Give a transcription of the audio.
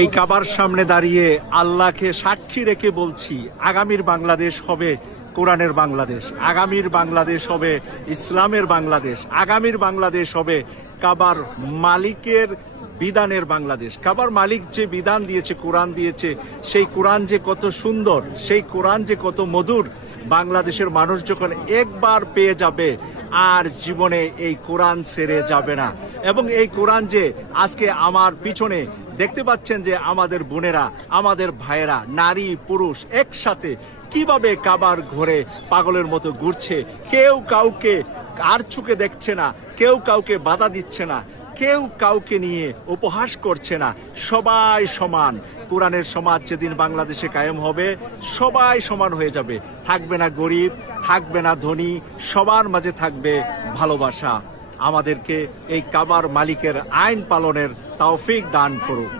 এই কাবার সামনে দাঁড়িয়ে আল্লাহকে সাক্ষী রেখে বলছি, আগামীর বাংলাদেশ হবে কোরআনের বাংলাদেশ, আগামীর বাংলাদেশ হবে ইসলামের বাংলাদেশ, আগামীর বাংলাদেশ হবে কাবার মালিকের বিধানের বাংলাদেশ। কাবার মালিক যে বিধান দিয়েছে, কোরআন দিয়েছে, সেই কোরআন যে কত সুন্দর, সেই কোরআন যে কত মধুর, বাংলাদেশের মানুষ যখন একবার পেয়ে যাবে আর জীবনে এই কোরআন ছেড়ে যাবে না। এবং এই কোরআন যে আজকে আমার পিছনে দেখতে পাচ্ছেন যে আমাদের বোনেরা, আমাদের ভাইয়েরা, নারী পুরুষ একসাথে কিভাবে কাবার ঘরে পাগলের মতো ঘুরছে, কেউ কাউকে আর চোখে দেখছে না, কেউ কাউকে বাধা দিচ্ছে না, কেউ কাউকে নিয়ে উপহাস করছে না, সবাই সমান। কোরআনের সমাজ যেদিন বাংলাদেশে কায়েম হবে সবাই সমান হয়ে যাবে, থাকবে না গরিব, থাকবে না ধনী, সবার মাঝে থাকবে ভালোবাসা। আমাদেরকে এই কাবার মালিকের আইন পালনের তৌফিক দান করুন।